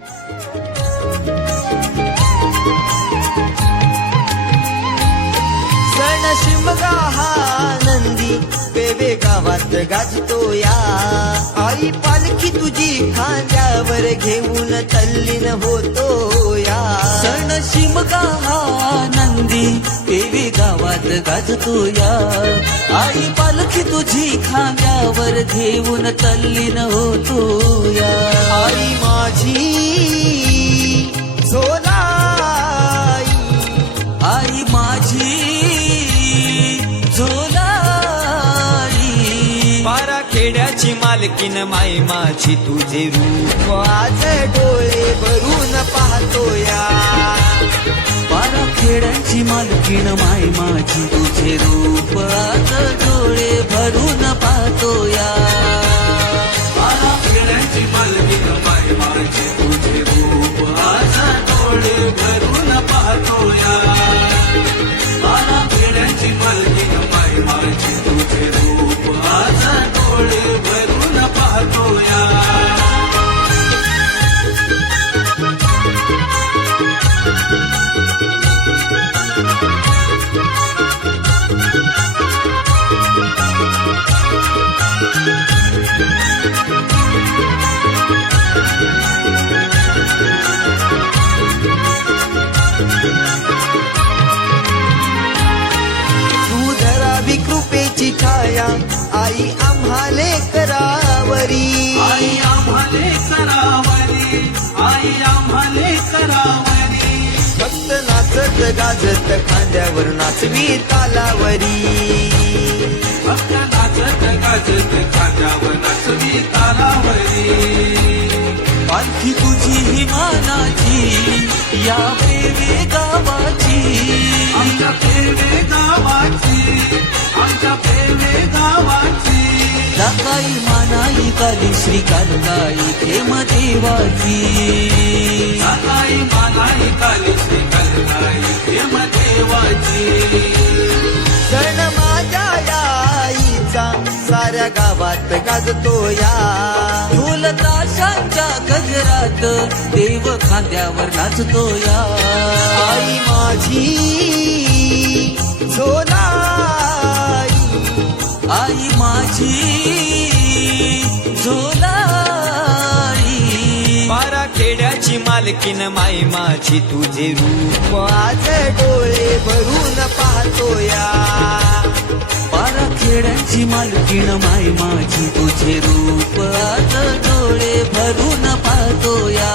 सण शिमगा हा नंदी पेवे गावात गाजतो या, आई पालखी तुझी खांद्यावर घेऊन तल्लीन होतो या. सण शिमगा हा नंदी पेवे गावात गाजतो या, आई पालखी तुझी खांद्यावर घेऊन तल्लीन होतो या. आई माझी झोलाई, आई माझी झोलाई, पारा खेड्याची मालकीन माई माझी तुझे रूप आज डोळे भरून पाहतो या. पारा खेड्यांची मालकीण माय माझी तुझे रूप आज डोळे भरून पाहतो या. पारा खेड्यांची मालकीण माय माझी तुझे रूप आज डोळे भरून पाहतो या. पारा खेड्यांची मालकीण माय माझी तुझे रूप आज डोळे भरून पाहतो या. तू धरावी कृपेची छाया आई आम्हाले करावरी. आई आम्हाले करावरी, आई आम्हाले करावरी, फक्त नाचत गाजत खांद्यावर नाचवी तालावरी. फक्त नाचत गाजत खांद्यावर नाचवी तालावरी. पालखी तुझी ही मानाची या पेवे गावाची, आमच्या पेवे गावाची, आमच्या पेवे गावाची. जाकाई मानाई काली श्री कालकाई खेम देवाची, जाकाई मानाई काली श्री कालकाई खेम देवाची. सण माझ्या या आईचा साऱ्या गावात गाजतो या. ढोल ताशांच्या गजरात देव खांद्यावर नाचतो या. आई माझी झोलाई, आई माझी झोलाई, पारा खेड्याची मालकीन माई माझी तुझे रूप आज डोळे भरून पाहतो या. पारा खेड्यांची मालकीण माय माझी तुझे रूप आज डोळे भरून पाहतो या.